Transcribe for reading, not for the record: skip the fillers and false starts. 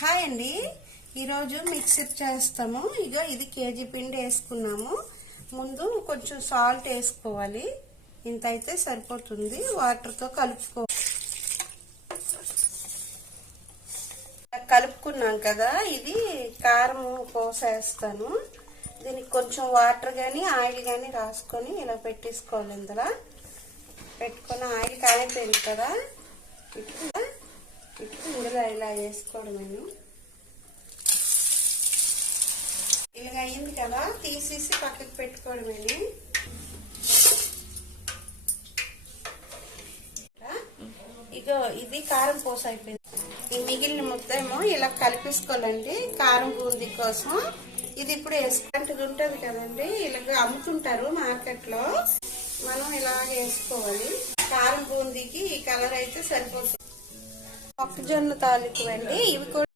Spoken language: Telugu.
హాయ్ అండి, ఈరోజు మిక్సీ చేస్తాము. ఇక ఇది కేజీ పిండి వేసుకున్నాము. ముందు కొంచెం సాల్ట్ వేసుకోవాలి. ఇంత అయితే సరిపోతుంది. వాటర్తో కలుపుకున్నాం కదా. ఇది కారం పోసేస్తాను. దీనికి కొంచెం వాటర్ కానీ ఆయిల్ కానీ రాసుకొని ఇలా పెట్టేసుకోవాలి. ఇందులో పెట్టుకొని ఆయిల్ కాలిపోయింది కదా, ఇప్పుడు ఇందులో ఇలా వేసుకోవడమేను. ఇలాగ అయింది కదా, తీసేసి పక్కకు పెట్టుకోవడమేని. ఇగో ఇది కారం పోస అయిపోయింది. ఈ మిగిలిన ముద్దేమో ఇలా కలిపేసుకోవాలండి కారం బూందీ కోసం. ఇది ఇప్పుడు వేసుకుంటూ ఉంటది కదండి, ఇలాగ అమ్ముతుంటారు మార్కెట్ లో. మనం ఇలాగ వేసుకోవాలి. కారం బూందీకి ఈ కలర్ అయితే సరిపోతుంది. మొక్కజొన్న తాలింపు అండి. ఇవి కూడా